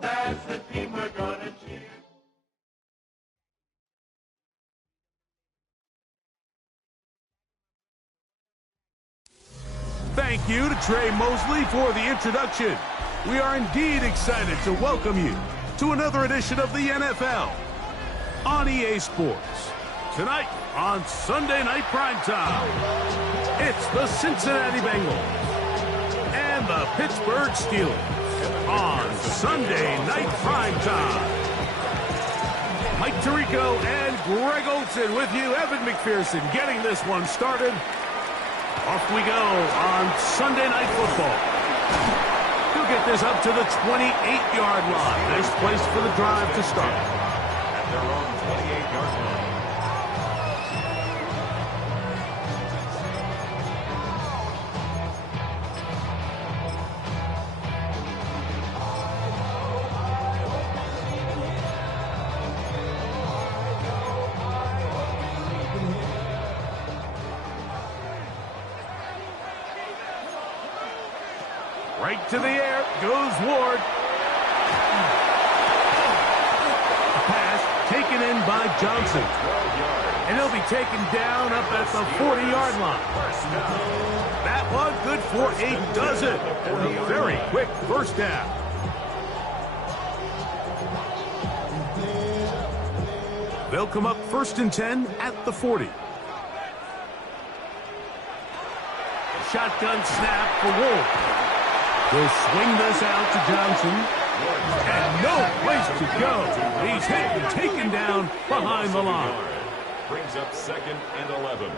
That's the team we're gonna cheer. Thank you to Trey Mosley for the introduction. We are indeed excited to welcome you to another edition of the NFL on EA Sports. Tonight on Sunday Night Primetime, it's the Cincinnati Bengals and the Pittsburgh Steelers on Sunday Night Primetime. Mike Tirico and Greg Olsen with you. Evan McPherson getting this one started. Off we go on Sunday Night Football. He'll get this up to the 28-yard line. Nice place for the drive to start. At their own 28-yard line. Right to the air goes Ward. Pass taken in by Johnson. And he'll be taken down up at the 40-yard line. That one good for a dozen. And a very quick first down. They'll come up 1st and 10 at the 40. Shotgun snap for Wolf. He'll swing this out to Johnson. And no place to go. He's hit and taken down behind the line. Brings up 2nd and 11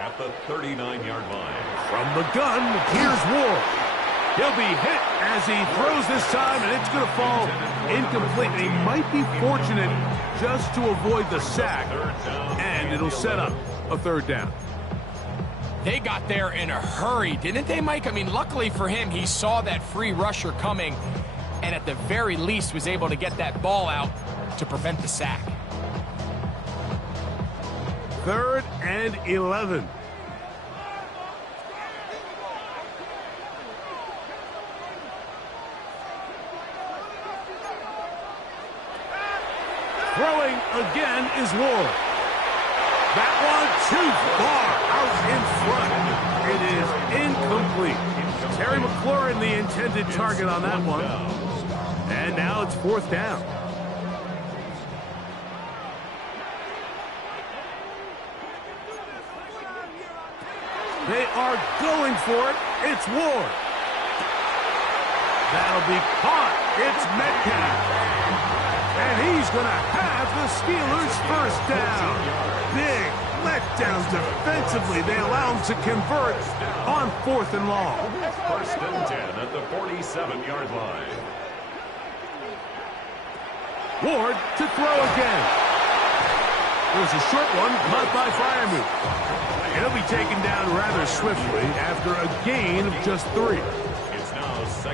at the 39-yard line. From the gun, here's Ward. He'll be hit as he throws this time, and it's going to fall incomplete. They might be fortunate just to avoid the sack, and it'll set up a 3rd down. They got there in a hurry, didn't they, Mike? I mean, luckily for him, he saw that free rusher coming and at the very least was able to get that ball out to prevent the sack. 3rd and 11. Throwing again is Ward. That one too far out in front. It is incomplete. Terry McLaurin, the intended target on that one. And now it's 4th down. They are going for it. It's Ward. That'll be caught. It's Metcalf. And he's going to have the Steelers' 1st down. Big letdown defensively. They allow him to convert on 4th and long. 1st and 10 at the 47-yard line. Ward to throw again. There's a short one caught by Freiermuth. He'll be taken down rather swiftly after a gain of just 3.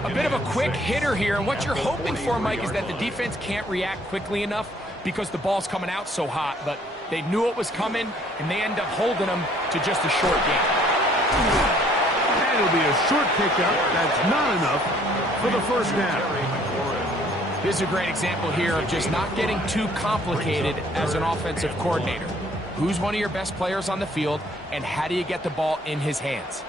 A bit of a quick hitter here, and what you're hoping for, Mike, is that the defense can't react quickly enough because the ball's coming out so hot, but they knew it was coming, and they end up holding them to just a short gain. And it'll be a short pickup. That's not enough for the 1st down. This is a great example here of just not getting too complicated as an offensive coordinator. Who's one of your best players on the field, and how do you get the ball in his hands?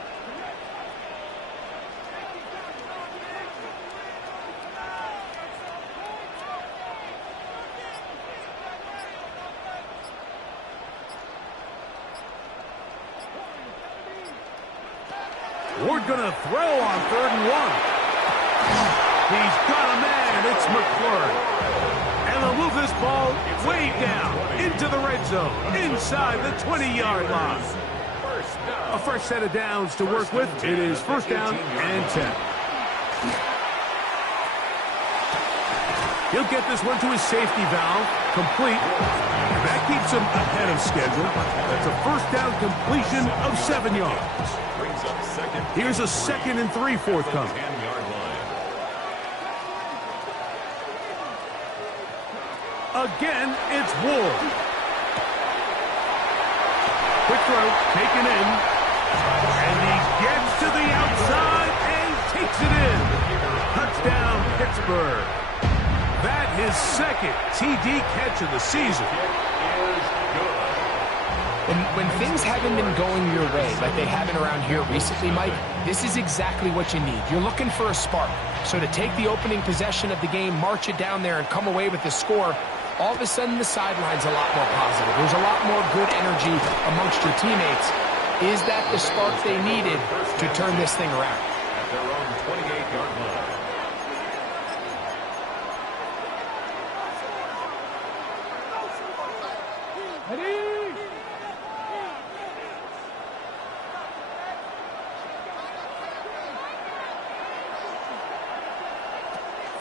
Ward going to throw on 3rd and 1. He's got a man. It's McLaurin. And they'll move this ball way down into the red zone, inside the 20-yard line. A fresh set of downs to work with. It is 1st down and 10. He'll get this one to his safety valve, complete. That keeps him ahead of schedule. That's a 1st down completion of 7 yards. Here's a 2nd and 3 forthcoming. Again, it's Ward. Quick throw, taken in. And he gets to the outside and takes it in. Touchdown, Pittsburgh. his second TD catch of the season. When things haven't been going your way like they haven't around here recently, Mike, this is exactly what you need. You're looking for a spark. So to take the opening possession of the game, march it down there, and come away with the score, all of a sudden the sideline's a lot more positive. There's a lot more good energy amongst your teammates. Is that the spark they needed to turn this thing around? At their own 28-yard line.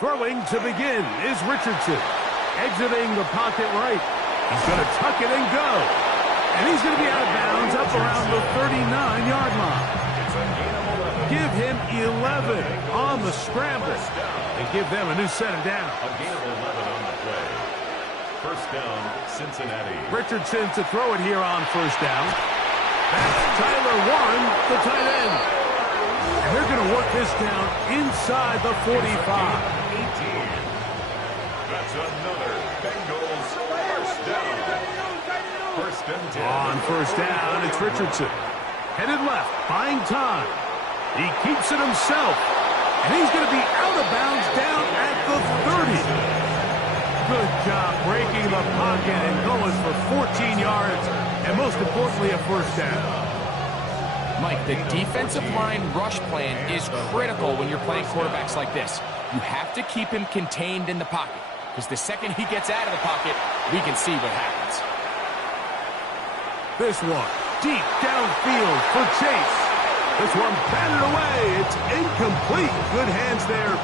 Throwing to begin is Richardson. Exiting the pocket right. He's going to tuck it and go. And he's going to be out of bounds up around the 39-yard line. Give him 11 on the scramble. And give them a new set of down. A gain of 11 on the play. First down, Cincinnati. Richardson to throw it here on first down. That's Tyler Warren, the tight end. And they're going to work this down inside the 45. That's another Bengals first down. First and 10. On first down, it's Richardson. Headed left, buying time. He keeps it himself. And he's going to be out of bounds down at the 30. Good job breaking the pocket and going for 14 yards. And most importantly, a first down. Mike, the defensive line rush plan is critical when you're playing quarterbacks like this. You have to keep him contained in the pocket, because the second he gets out of the pocket, we can see what happens. This one, deep downfield for Chase. This one batted away. It's incomplete. Good hands there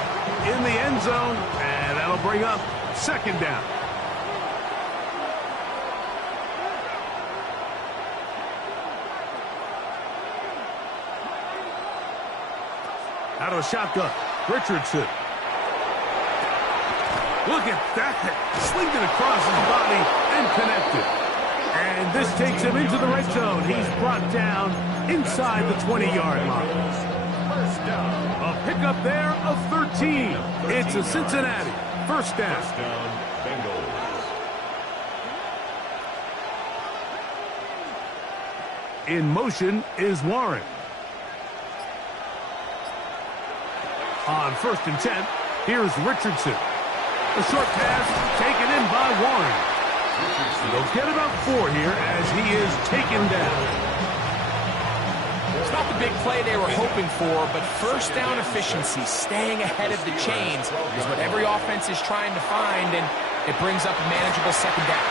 in the end zone, and that'll bring up second down. Out of a shotgun, Richardson. Look at that. Slinged it across his body and connected. And this takes him into the red zone. He's brought down inside the 20-yard line. A pickup there of 13. It's a Cincinnati first down. First down, Bengals. In motion is Warren. On first and 10, here's Richardson. A short pass taken in by Warren. They'll get about 4 here as he is taken down. It's not the big play they were hoping for, but first down efficiency, staying ahead of the chains, is what every offense is trying to find, and it brings up a manageable second down.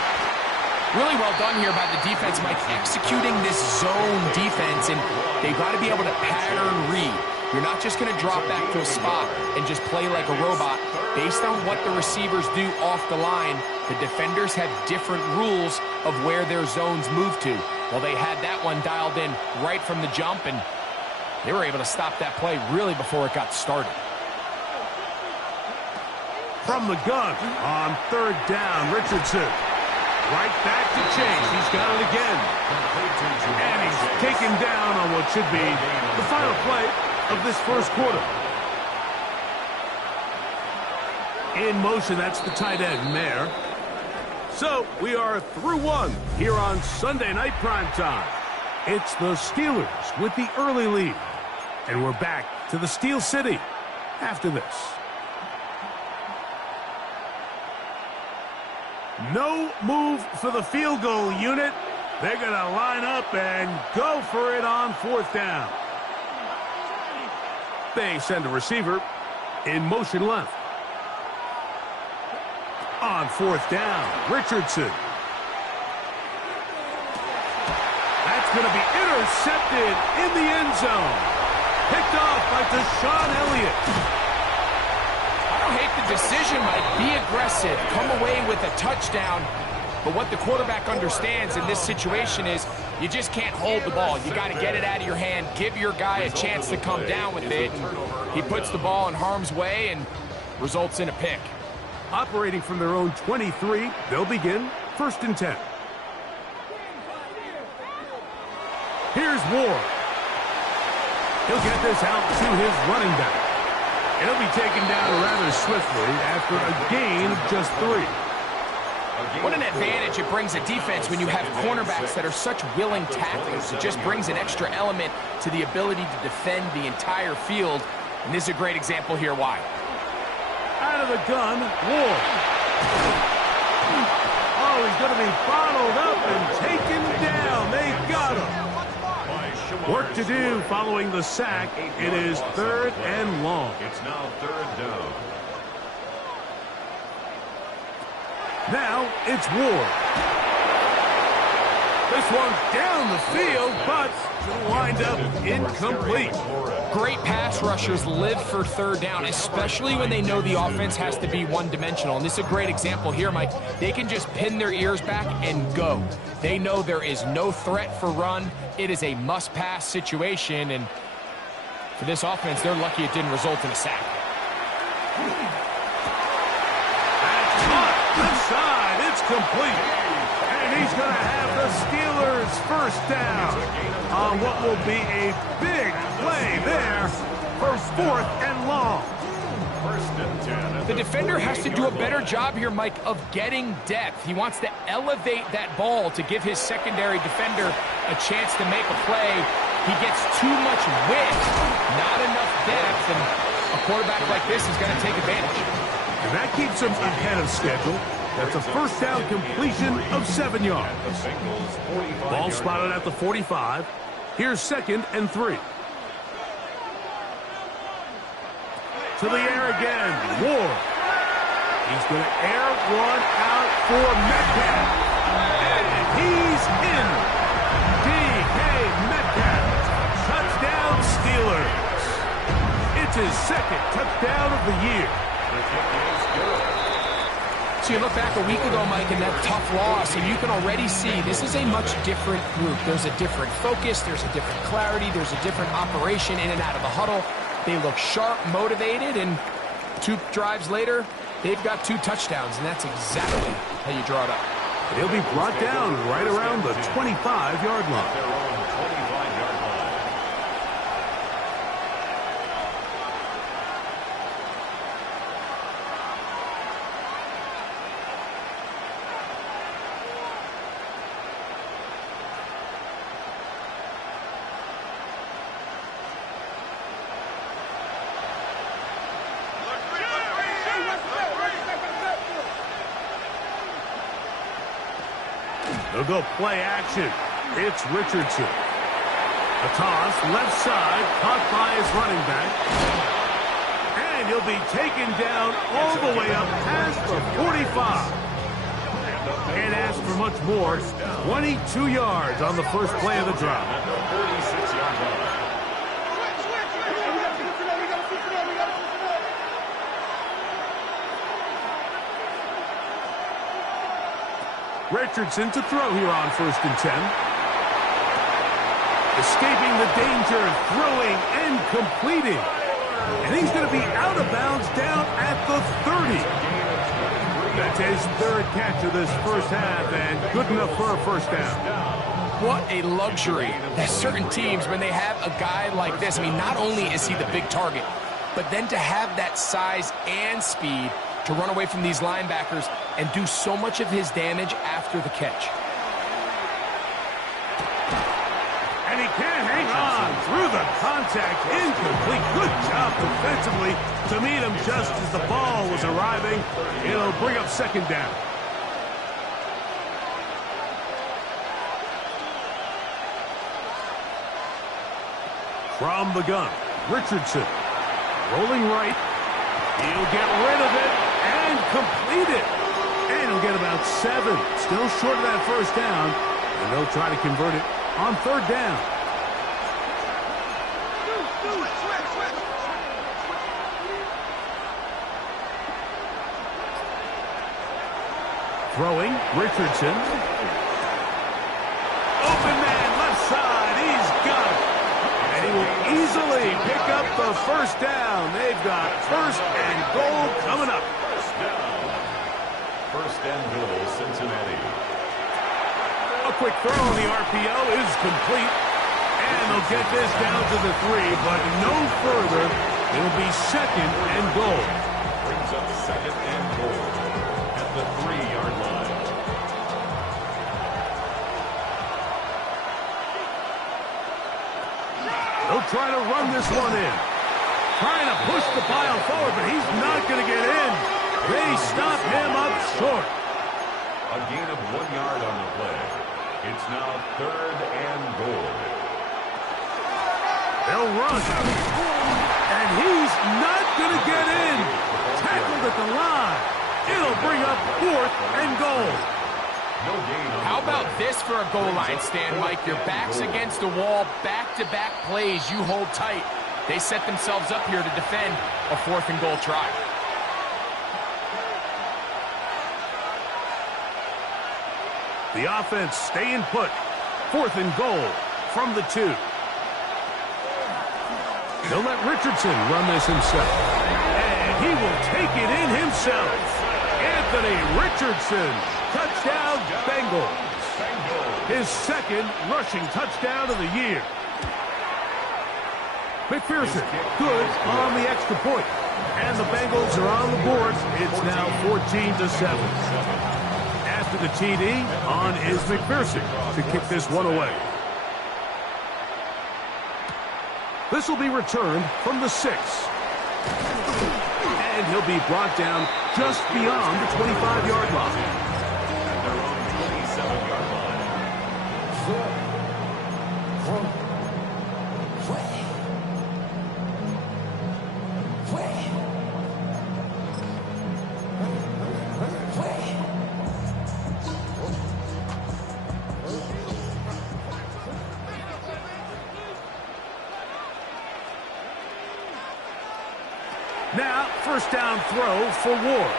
Really well done here by the defense, Mike, executing this zone defense, and they've got to be able to pattern read. You're not just going to drop back to a spot and just play like a robot. Based on what the receivers do off the line, the defenders have different rules of where their zones move to. Well, they had that one dialed in right from the jump, and they were able to stop that play really before it got started. From the gun on third down, Richardson. Right back to Chase. He's got it again. And he's taken down on what should be the final play of this first quarter. In motion, that's the tight end, Mayer. So, we are through one here on Sunday Night Primetime. It's the Steelers with the early lead. And we're back to the Steel City after this. No move for the field goal unit. They're going to line up and go for it on fourth down. They send a receiver in motion left. On fourth down, Richardson. That's going to be intercepted in the end zone. Picked off by Deshaun Elliott. I don't hate the decision, Mike. Be aggressive. Come away with a touchdown. But what the quarterback understands in this situation is you just can't hold the ball. You got to get it out of your hand. Give your guy a chance to come down with it. He puts the ball in harm's way and results in a pick. Operating from their own 23, they'll begin first and 10. Here's Ward. He'll get this out to his running back. It'll be taken down rather swiftly after a gain of just 3. What an advantage it brings a defense when you have cornerbacks that are such willing tacklers. It just brings an extra element to the ability to defend the entire field. And this is a great example here why. Out of the gun, Ward. Oh, he's going to be bottled up and taken down. They got him. Work to do following the sack. It is 3rd and long. It's now 3rd down. Now it's Ward. This one's down the field, but will wind up incomplete. Great pass rushers live for 3rd down, especially when they know the offense has to be one-dimensional. And this is a great example here, Mike. They can just pin their ears back and go. They know there is no threat for run. It is a must-pass situation, and for this offense, they're lucky it didn't result in a sack. Left side, it's complete. And he's going to have the Steelers first down on what will be a big play there for 4th and long. 1st and 10. The defender has to do a better job here, Mike, of getting depth. He wants to elevate that ball to give his secondary defender a chance to make a play. He gets too much width, not enough depth, and a quarterback like this is going to take advantage. And that keeps him ahead of schedule. That's a first down completion of 7 yards. Ball spotted at the 45. Here's 2nd and 3. To the air again, Ward. He's going to air one out for Metcalf. And he's in. D.K. Metcalf. Touchdown Steelers. It's his 2nd touchdown of the year. So you look back a week ago, Mike, in that tough loss, and you can already see this is a much different group. There's a different focus, there's a different clarity, there's a different operation in and out of the huddle. They look sharp, motivated, and 2 drives later, they've got 2 touchdowns, and that's exactly how you draw it up. He'll be brought down right around the 25-yard line. They'll go play action. It's Richardson. A toss, left side, caught by his running back. And he'll be taken down all the way up past the 45. Can't ask for much more. 22 yards on the first play of the drive. Richardson to throw here on 1st and 10. Escaping the danger, throwing and completing. And he's going to be out of bounds down at the 30. That's his 3rd catch of this first half and good enough for a first down. What a luxury that certain teams, when they have a guy like this, I mean, not only is he the big target, but then to have that size and speed to run away from these linebackers and do so much of his damage after the catch. And he can't hang on through the contact. Incomplete. Good job defensively to meet him just as the ball was arriving. It'll bring up 2nd down. From the gun, Richardson. Rolling right. He'll get rid of it and complete it. And he'll get about 7. Still short of that first down. And they'll try to convert it on 3rd down. Throwing, Richardson. Open man, left side. He's got it. And he will easily pick up the first down. They've got 1st and goal coming up. 1st and goal, Cincinnati. A quick throw on the RPO is complete. And they'll get this down to the 3, but no further It'll be second and goal. Brings up second and goal at the 3-yard line. He'll try to run this one in. Trying to push the pile forward, but he's not going to get in. They stop him up short. A gain of 1 yard on the play. It's now third and goal. They'll run. And he's not going to get in. Tackled at the line. It'll bring up fourth and goal. No gain on How the play. about this for a goal line stand, Mike? Your back's against the wall, back-to-back plays, you hold tight. They set themselves up here to defend a fourth and goal try. The offense staying put. Fourth and goal from the 2. He'll let Richardson run this himself. And he will take it in himself. Anthony Richardson. Touchdown, Bengals. His second rushing touchdown of the year. McPherson, good on the extra point. And the Bengals are on the board. It's now 14-7. After the TD, on is McPherson to kick this one away. This will be returned from the 6. And he'll be brought down just beyond the 25-yard line. At their own 27-yard line. Now, first down throw for Ward.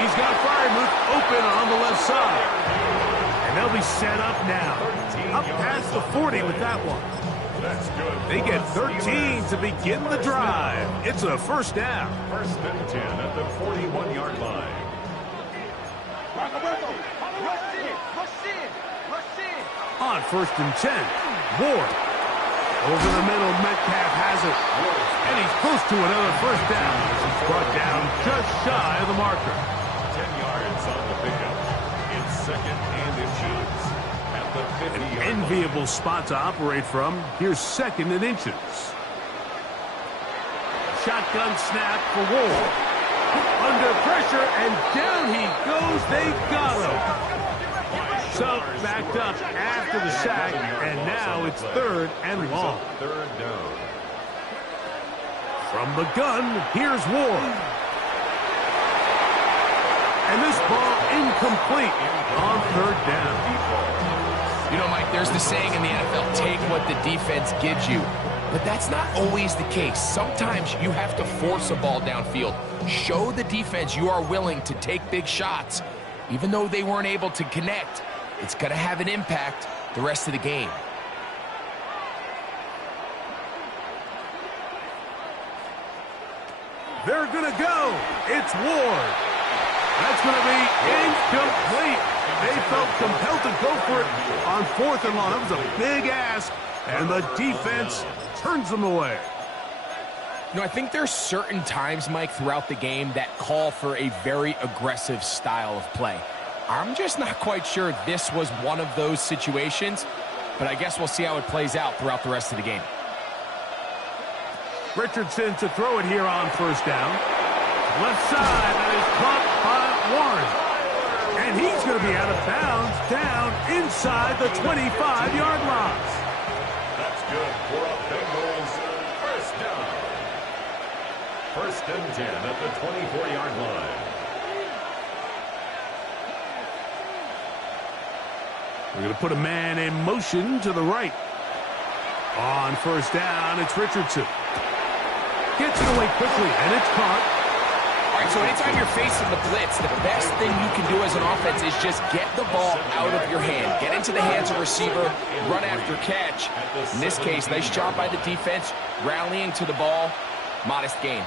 He's got Freiermuth open on the left side. And they'll be set up now. Up past the 40 with that one. That's good. They get 13 to begin the drive. It's a first down. First and 10 at the 41-yard line. On first and 10, Ward. Over the middle, Metcalf has it. And he's close to another first down. He's brought down just shy of the marker. 10 yards on the pickup. It's second and inches at the 50-yard line. Enviable spot to operate from. Here's second and inches. Shotgun snap for Ward. Under pressure, and down he goes. They got him. So, backed up after the sack, and now it's third and long. Third down. From the gun, here's Ward. And this ball incomplete on third down. You know, Mike, there's the saying in the NFL, take what the defense gives you. But that's not always the case. Sometimes you have to force a ball downfield. Show the defense you are willing to take big shots. Even though they weren't able to connect, it's going to have an impact the rest of the game. They're going to go. It's Ward. That's going to be incomplete. They felt compelled to go for it on fourth and long. That was a big ask, and the defense turns them away. You know, I think there's certain times, Mike, throughout the game that call for a very aggressive style of play. I'm just not quite sure this was one of those situations, but I guess we'll see how it plays out throughout the rest of the game. Richardson to throw it here on first down. Left side, that is caught by Warren. And he's going to be out of bounds down inside the 25-yard line. That's good for a Bengals first down. First and 10 at the 24-yard line. We're going to put a man in motion to the right. On first down, it's Richardson. Gets it away quickly, and it's caught. All right, so anytime you're facing the blitz, the best thing you can do as an offense is just get the ball out of your hand. Get into the hands of receiver, run after catch. In this case, nice job by the defense, rallying to the ball. Modest gain.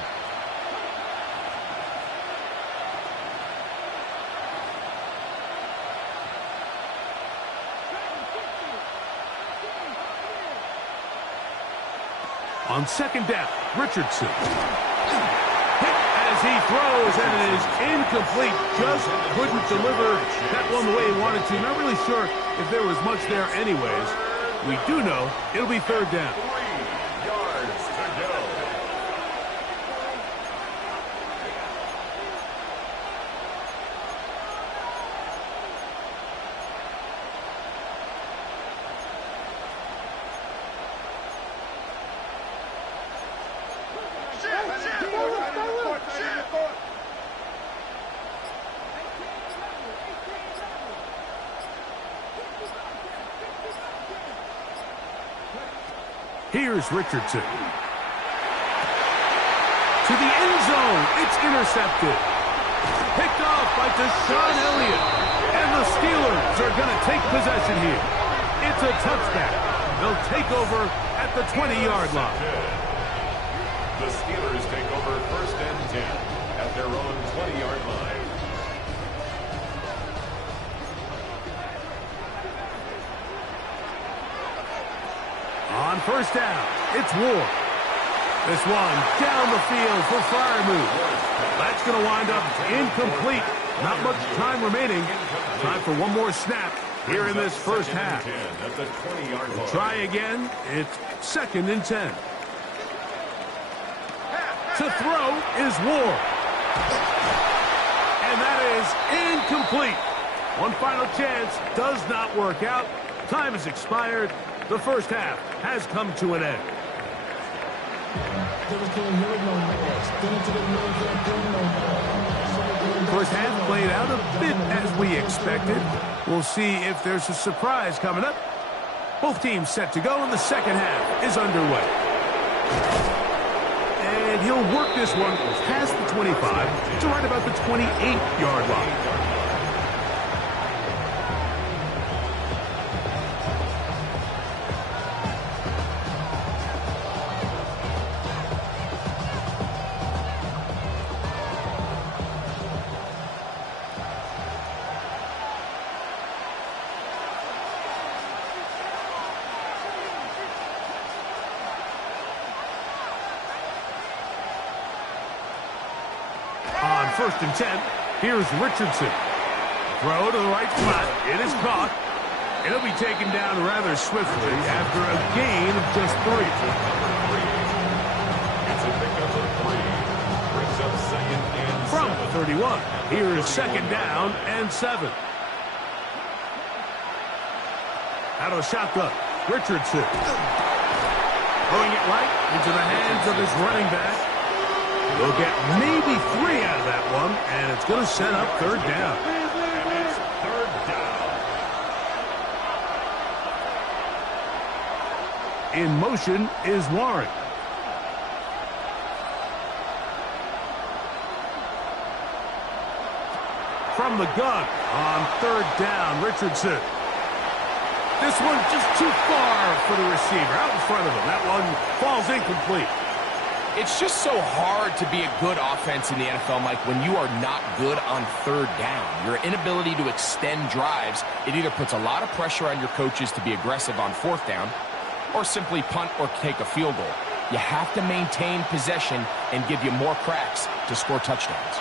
On second down, Richardson. Hit as he throws, and it is incomplete. Just couldn't deliver that one the way he wanted to. Not really sure if there was much there anyways. We do know it'll be third down. 3 yards to go. Here's Richardson. To the end zone. It's intercepted. Picked off by Deshaun Elliott. And the Steelers are going to take possession here. It's a touchback. They'll take over at the 20-yard line. The Steelers take over first and 10 at their own 20-yard line. On first down, it's Ward. This one down the field for Freiermuth. That's going to wind up incomplete. Not much time remaining. Time for one more snap here in this first half. At the 20-yard line. Try again. It's second and 10. To throw is Ward. And that is incomplete. One final chance does not work out. Time has expired. The first half has come to an end. First half played out a bit as we expected. We'll see if there's a surprise coming up. Both teams set to go, and the second half is underway. And he'll work this one past the 25 to right about the 28-yard line. First and 10. Here's Richardson. Throw to the right spot. It is caught. It'll be taken down rather swiftly after a gain of just 3. It's a pickup of 3. Brings up second and From 7. 31. Here's second down and 7. Out of the shotgun. Richardson. Throwing it right into the hands of his running back. They'll get maybe 3 out of that one, and it's going to set up third down. And it's third down. In motion is Warren. From the gun on third down, Richardson. This one just too far for the receiver, out in front of him. That one falls incomplete. It's just so hard to be a good offense in the NFL, Mike, when you are not good on third down. Your inability to extend drives, it either puts a lot of pressure on your coaches to be aggressive on fourth down or simply punt or take a field goal. You have to maintain possession and give you more cracks to score touchdowns.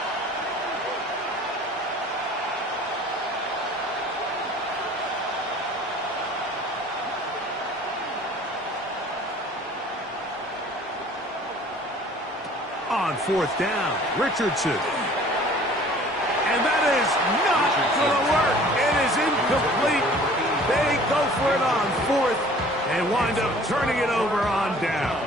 On fourth down, Richardson. And that is not going to work. It is incomplete. They go for it on fourth and wind up turning it over on down.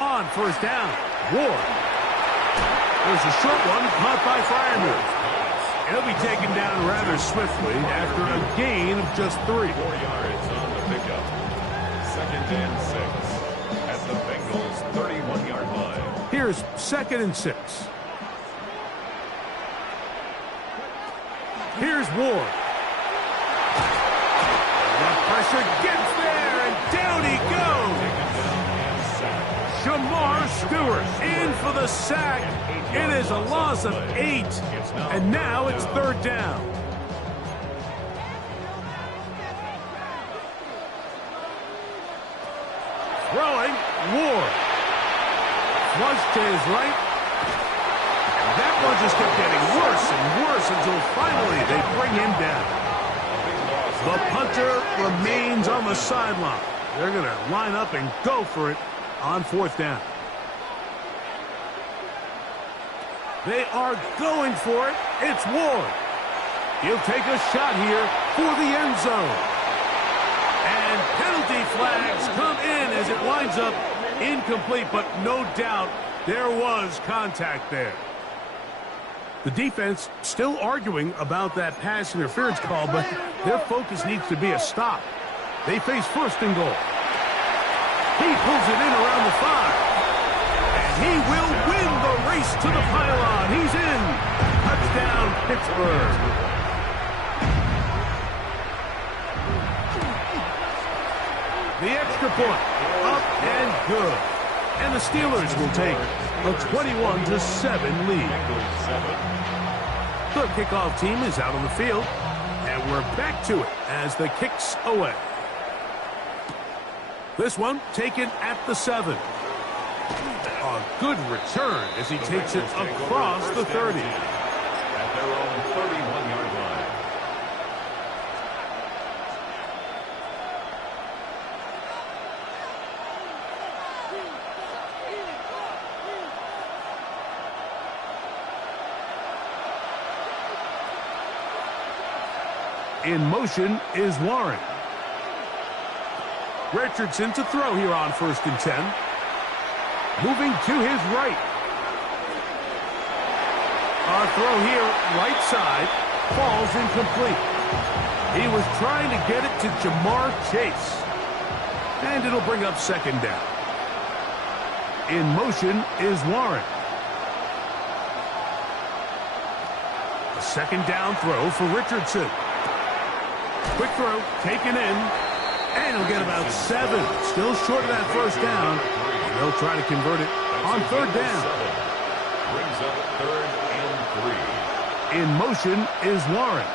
On first down, Ward. There's a short one caught by Freiermuth. He'll be taken down rather swiftly after a gain of just 3. 4 yards on the pickup. Second and 6 at the Bengals' 31-yard line. Here's second and 6. Here's Ward. The pressure gets there, and down he goes. Shamar Stewart in for the sack. It is a loss of 8. And now it's third down. Throwing, Ward. Flush to his right. And that one just kept getting worse and worse until finally they bring him down. The punter remains on the sideline. They're going to line up and go for it on fourth down. They are going for it. It's Ward. He'll take a shot here for the end zone. And penalty flags come in as it winds up incomplete, but no doubt there was contact there. The defense still arguing about that pass interference call, but their focus needs to be a stop. They face first and goal. He pulls it in around the 5. And he will win the race to the pylon. He's in. Touchdown, Pittsburgh. The extra point, up and good. And the Steelers will take a 21-7 lead. The kickoff team is out on the field, and we're back to it as the kick's away. This one taken at the 7. A good return as he takes it across the 30. At their own 31-yard line. In motion is Warren. Richardson to throw here on 1st and 10. Moving to his right. Our throw here, right side, falls incomplete. He was trying to get it to Jamar Chase. And it'll bring up second down. In motion is Warren. A second down throw for Richardson. Quick throw, taken in, and he'll get about 7. Still short of that first down. They'll try to convert it on third down. Brings up 3rd and 3. In motion is Warren.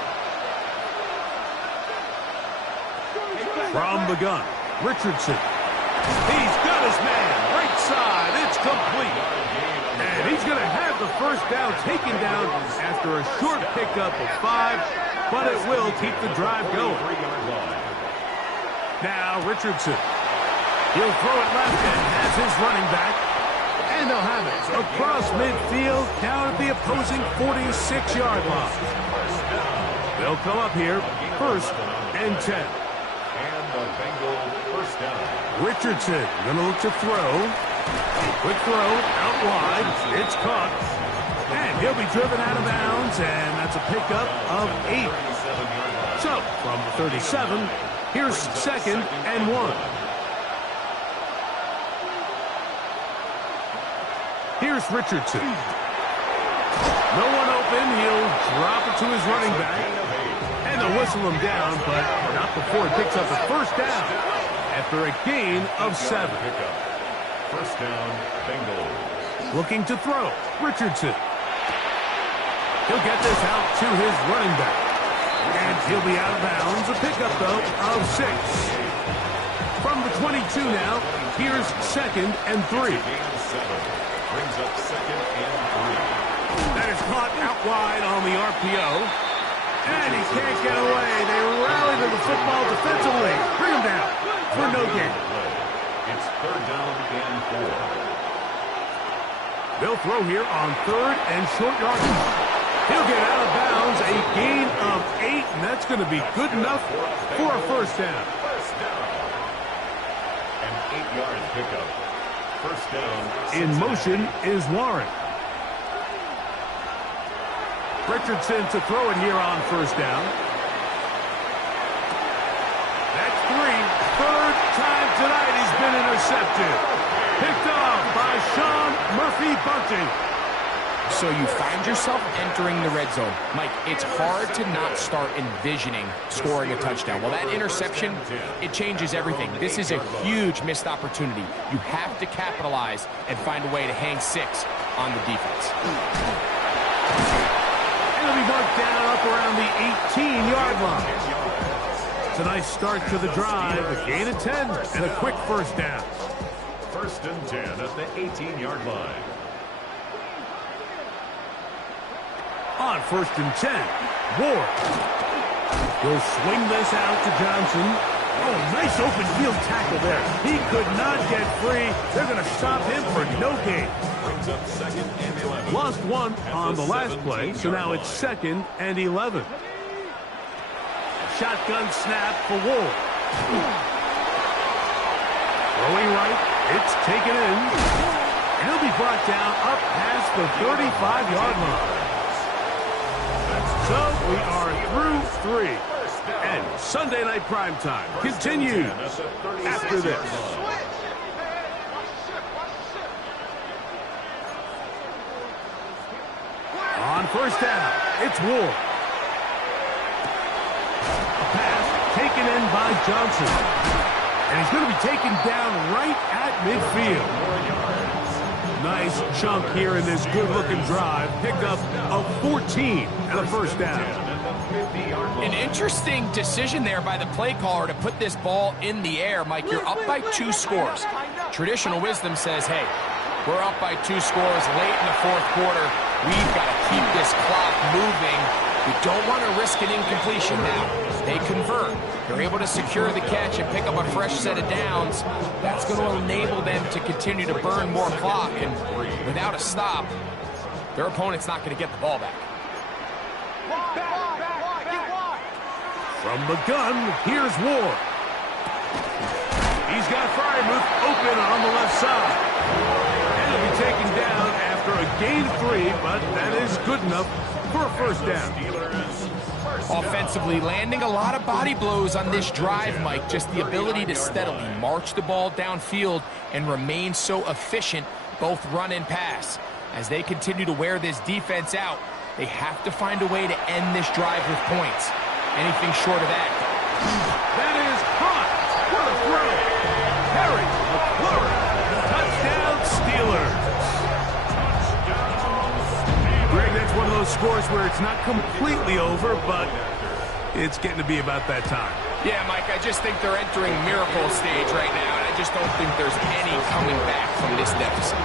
From the gun, Richardson. He's got his man, right side, it's complete. And he's going to have the first down taken down after a short pickup of 5. But it will keep the drive going. Now Richardson. He'll throw it left and has his running back. And they'll have it across midfield down at the opposing 46-yard line. They'll come up here 1st and 10. And the Bengals first down. Richardson going to look to throw. Quick throw out wide. It's caught. And he'll be driven out of bounds, and that's a pickup of 8. So, from the 37, here's 2nd and 1. Here's Richardson. No one open. He'll drop it to his running back. And they'll whistle him down, but not before he picks up the first down after a gain of 7. First down, Bengals. Looking to throw, Richardson. He'll get this out to his running back. And he'll be out of bounds. A pickup, though, of 6. From the 22 now, here's 2nd and 3. Brings up 2nd and 3. That is caught out wide on the RPO. And he can't get away. They rally to the football defensively. Bring him down for no gain. It's 3rd down and 4. They'll throw here on 3rd and short yardage. He'll get out of bounds, a gain of 8, and that's going to be good enough for a first down. First down. An 8-yard pickup. First down. In motion is Warren. Richardson to throw it here on first down. That's 3. 3rd time tonight he's been intercepted. Picked off by Sean Murphy-Bunting. So you find yourself entering the red zone. Mike, it's hard to not start envisioning scoring a touchdown. Well, that interception, it changes everything. This is a huge missed opportunity. You have to capitalize and find a way to hang 6 on the defense. It'll be marked down up around the 18-yard line. It's a nice start to the drive, a gain of 10, and a quick first down. First and 10 at the 18-yard line. On first and 10, Ward will swing this out to Johnson. Oh, nice open field tackle there. He could not get free. They're going to stop him for no gain. Brings up second and 11. Lost one on the last play, so now it's second and 11. Shotgun snap for Ward. Throwing right, it's taken in. And he'll be brought down up past the 35-yard line. So we are through 3. And Sunday Night Primetime continues after this. On first down, it's Ward. A pass taken in by Johnson. And he's going to be taken down right at midfield. Nice chunk here in this good-looking drive. Pickup of 14 and a first down. An interesting decision there by the play caller to put this ball in the air. Mike, you're up by 2 scores. Traditional wisdom says, hey, we're up by 2 scores late in the fourth quarter. We've got to keep this clock moving. We don't want to risk an incompletion now. They convert. They're able to secure the catch and pick up a fresh set of downs. That's going to enable them to continue to burn more clock. And without a stop, their opponent's not going to get the ball back. From the gun, here's Ward. He's got Freiermuth open on the left side. And he'll be taken down after a gain of 3, but that is good enough for a first down. Offensively, landing a lot of body blows on this drive, Mike. Just the ability to steadily march the ball downfield and remain so efficient, both run and pass. As they continue to wear this defense out, they have to find a way to end this drive with points. Anything short of that. That is hot. What a throw. Harry McLaurin. Touchdown, Steelers. Greg, that's one of those scores where it's not completely over, but it's getting to be about that time. Yeah, Mike, I just think they're entering miracle stage right now, and I just don't think there's any coming back from this deficit.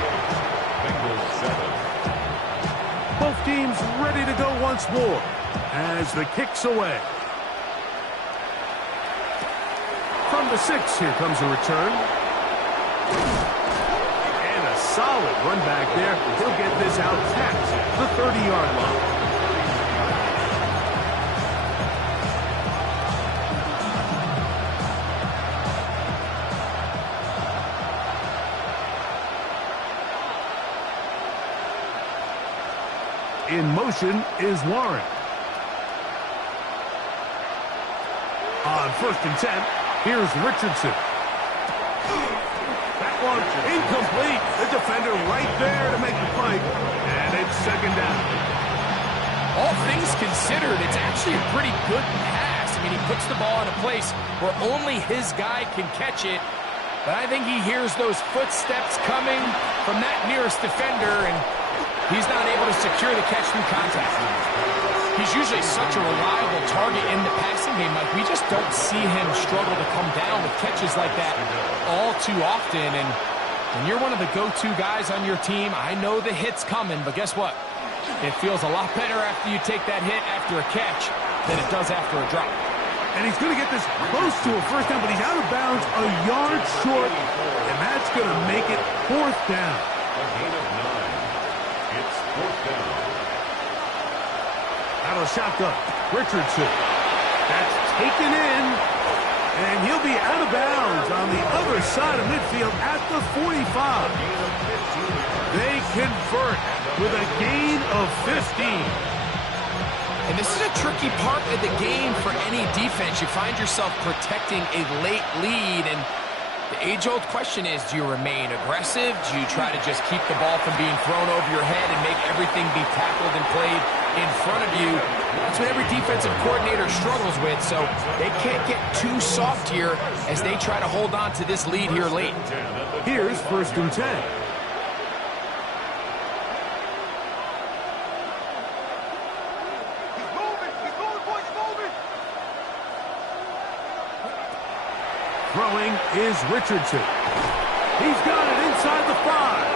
Both teams ready to go once more as the kick's away. From the 6, here comes a return. And a solid run back there. He'll get this out past the 30-yard line. In motion is Warren. On first and 10, here's Richardson. That one incomplete. The defender right there to make the play. And it's second down. All things considered, it's actually a pretty good pass. I mean, he puts the ball in a place where only his guy can catch it. But I think he hears those footsteps coming from that nearest defender, and he's not able to secure the catch through contact. He's usually such a reliable target in the passing game. Like, we just don't see him struggle to come down with catches like that all too often. And when you're one of the go-to guys on your team, I know the hit's coming, but guess what? It feels a lot better after you take that hit after a catch than it does after a drop. And he's going to get this close to a first down, but he's out of bounds a yard short, and that's going to make it fourth down. A gain of 9. It's fourth down. Out of the shotgun, Richardson. That's taken in, and he'll be out of bounds on the other side of midfield at the 45. They convert with a gain of 15. And this is a tricky part of the game for any defense. You find yourself protecting a late lead, and the age-old question is, do you remain aggressive? Do you try to just keep the ball from being thrown over your head and make everything be tackled and played in front of you? That's what every defensive coordinator struggles with, so they can't get too soft here as they try to hold on to this lead here late. Here's first and 10. Throwing is Richardson. He's got it inside the 5.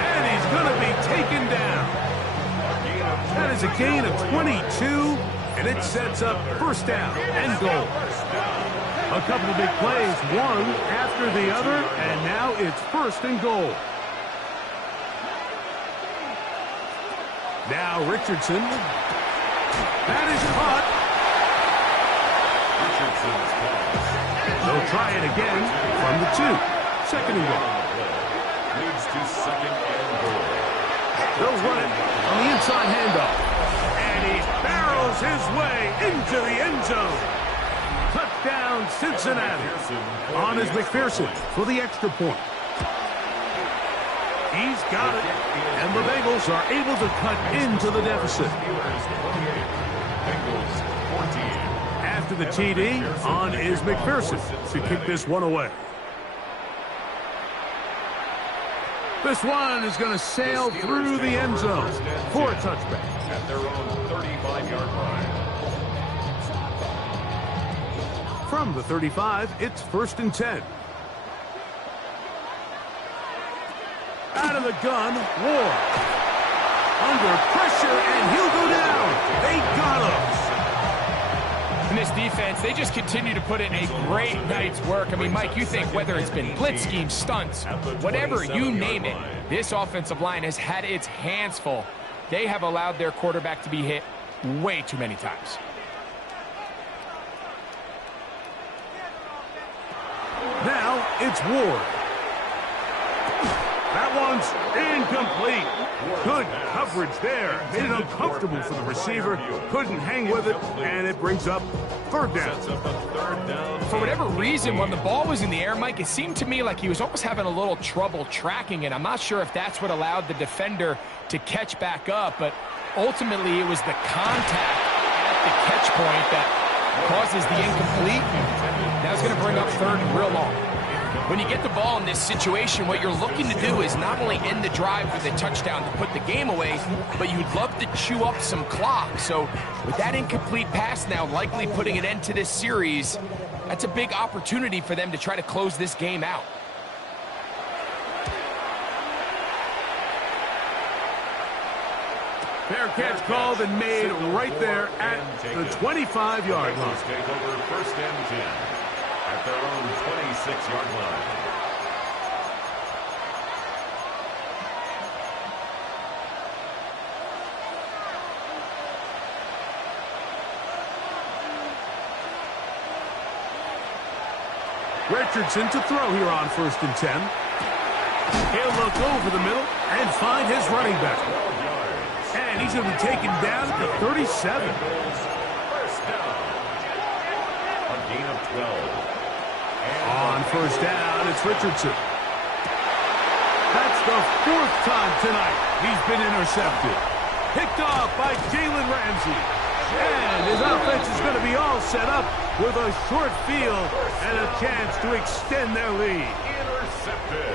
And he's going to be taken down. That is a gain of 22, and it sets up first down and goal. A couple of big plays, one after the other, and now it's first and goal. Now Richardson. That is caught. Richardson's pass. They'll try it again from the 2. Second and goal. Leads to second and goal. They'll run it on the inside handoff. And he barrels his way into the end zone. Touchdown, Cincinnati. On is McPherson for the extra point. He's got it. And the Bengals are able to cut into the deficit. After the TD, on is McPherson to kick this one away. This one is going to sail through the end zone for a touchback. At their own 35-yard line. From the 35, it's first and 10. Out of the gun, Ward. Under pressure, and he'll go down. They got him. In this defense, they just continue to put in a great night's work. I mean, Mike, you think whether it's been blitz schemes, stunts, whatever you name it, this offensive line has had its hands full. They have allowed their quarterback to be hit way too many times. Now it's Ward. That one's incomplete. Good coverage there. Made it uncomfortable for the receiver. Couldn't hang with it, and it brings up third down. For whatever reason, when the ball was in the air, Mike, it seemed to me like he was almost having a little trouble tracking it. I'm not sure if that's what allowed the defender to catch back up, but ultimately it was the contact at the catch point that causes the incomplete. That's going to bring up third and real long. When you get the ball in this situation, what you're looking to do is not only end the drive with a touchdown to put the game away, but you'd love to chew up some clock. So with that incomplete pass now likely putting an end to this series, that's a big opportunity for them to try to close this game out. Fair catch called and made right there at the 25-yard line. Take over first and 10 at their own 26-yard line. Richardson to throw here on first and 10. He'll look over the middle and find his running back. And he's going to be taken down at the 37. First down. A gain of 12. On first down, it's Richardson. That's the fourth time tonight he's been intercepted. Picked off by Jalen Ramsey. And his offense is going to be all set up with a short field and a chance to extend their lead.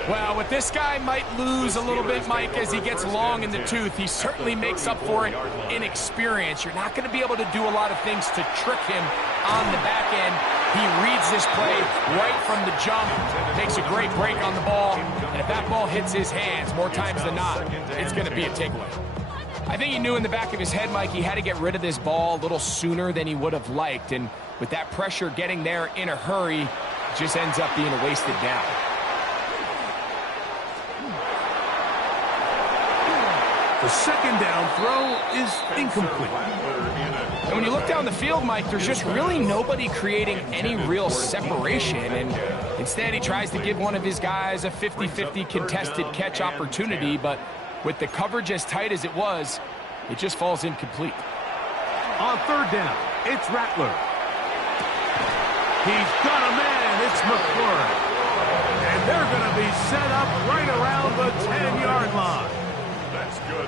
Well, with this guy might lose a little bit, Mike, as he gets long in the tooth. He certainly makes up for it in experience. You're not going to be able to do a lot of things to trick him on the back end. He reads this play right from the jump, makes a great break on the ball, and if that ball hits his hands more times than not, it's going to be a takeaway. I think he knew in the back of his head, Mike, he had to get rid of this ball a little sooner than he would have liked, and with that pressure getting there in a hurry, it just ends up being a wasted down. The second down throw is incomplete. And when you look down the field, Mike, there's just really nobody creating any real separation. And instead, he tries to give one of his guys a 50-50 contested catch opportunity. But with the coverage as tight as it was, it just falls incomplete. On third down, it's Rattler. He's got a man. It's McLaurin. And they're going to be set up right around the 10-yard line.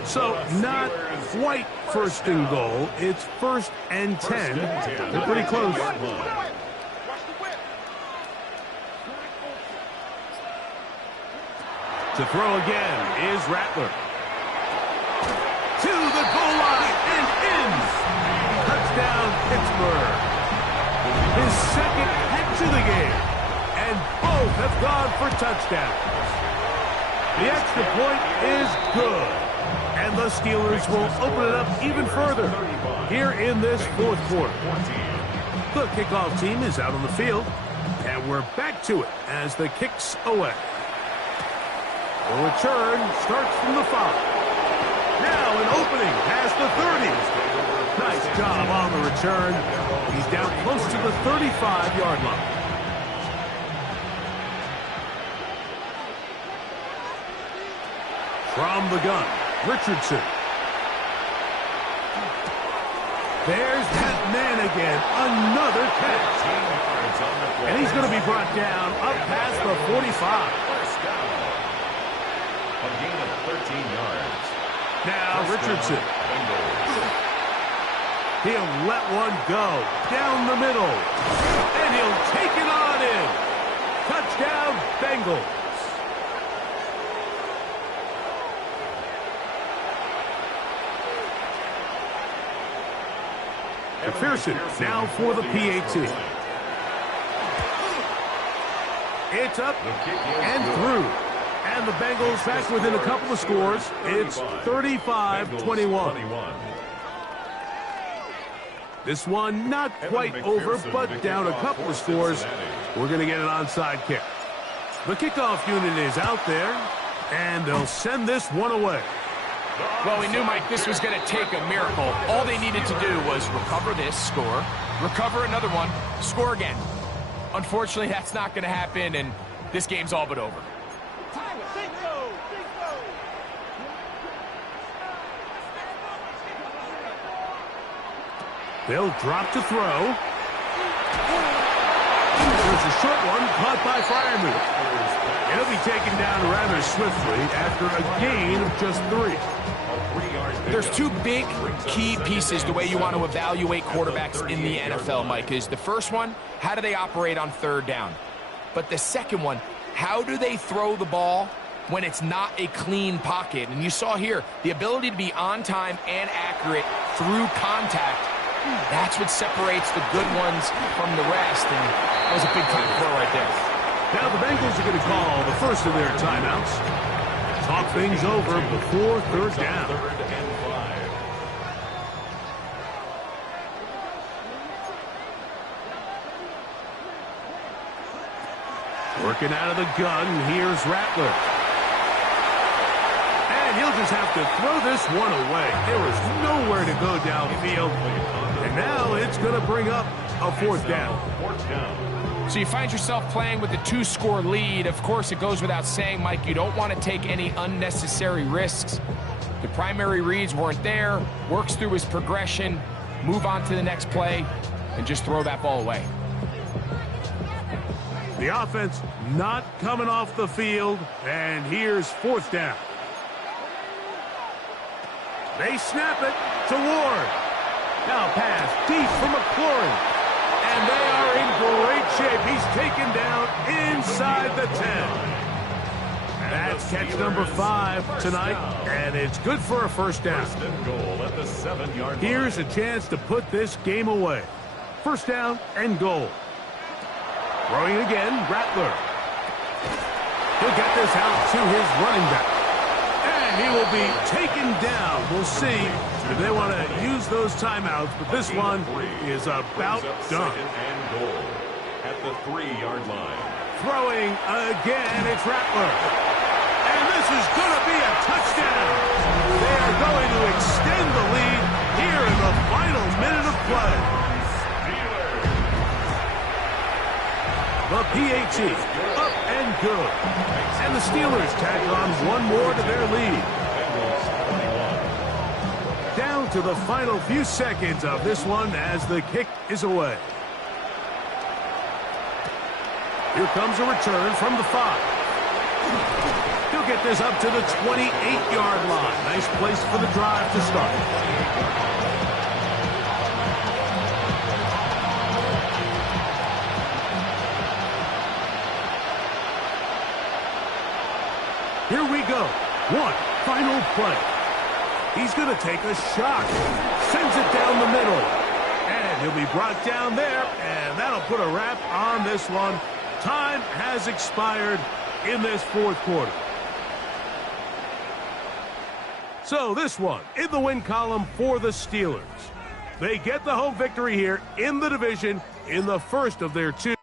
So not quite first and goal. It's first and 10. They're pretty close. To throw again is Rattler. To the goal line and in. Touchdown, Pittsburgh. His second catch of the game. for touchdown. The extra point is good. And the Steelers will open it up even further here in this fourth quarter. The kickoff team is out on the field, and we're back to it as the kick's away. The return starts from the 5. Now an opening past the 30. Nice job on the return. He's down close to the 35-yard line. From the gun, Richardson. There's that man again. Another catch. And he's going to be brought down up past the 45. A gain of 13 yards. Now Richardson. He'll let one go down the middle. And he'll take it on in. Touchdown, Bengals. McPherson now for the PAT. It's up and through. And the Bengals back within a couple of scores. It's 35-21. This one not quite over, but down a couple of scores. We're going to get an onside kick. The kickoff unit is out there, and they'll send this one away. Well, we knew, Mike, this was going to take a miracle. All they needed to do was recover this, score, recover another one, score again. Unfortunately, that's not going to happen, and this game's all but over. They'll drop to throw. There's a short one caught by Freiermuth. He'll be taken down rather swiftly after a gain of just 3. There's two big key pieces the way you want to evaluate quarterbacks in the NFL, Mike, is the first one, how do they operate on third down? But the second one, how do they throw the ball when it's not a clean pocket? And you saw here, the ability to be on time and accurate through contact, that's what separates the good ones from the rest, and that was a big-time throw right there. Now the Bengals are going to call the first of their timeouts. Talk things over before third down. Working out of the gun, here's Rattler. And he'll just have to throw this one away. There was nowhere to go downfield. And now it's going to bring up a fourth down. So you find yourself playing with a 2-score lead. Of course, it goes without saying, Mike, you don't want to take any unnecessary risks. The primary reads weren't there. Works through his progression, move on to the next play, and just throw that ball away. The offense not coming off the field, and here's fourth down. They snap it to Ward. Now pass deep for McLaurin. And they are in great shape. He's taken down inside the 10. That's catch number 5 tonight, and it's good for a first down. First and goal at the 7-yard line. Here's a chance to put this game away. First down and goal. Throwing again, Rattler. He'll get this out to his running back. And he will be taken down. We'll see if they want to use those timeouts, but this one is about done. Second and goal at the 3-yard line. Throwing again, it's Rattler. And this is going to be a touchdown. They are going to extend the lead here in the final minute of play. The PAT up and good. And the Steelers tack on one more to their lead. Down to the final few seconds of this one as the kick is away. Here comes a return from the 5. He'll get this up to the 28-yard line. Nice place for the drive to start. Here we go. One final play. He's going to take a shot. Sends it down the middle. And he'll be brought down there. And that'll put a wrap on this one. Time has expired. in this fourth quarter. So this one in the win column for the Steelers. They get the home victory here in the division in the first of their two.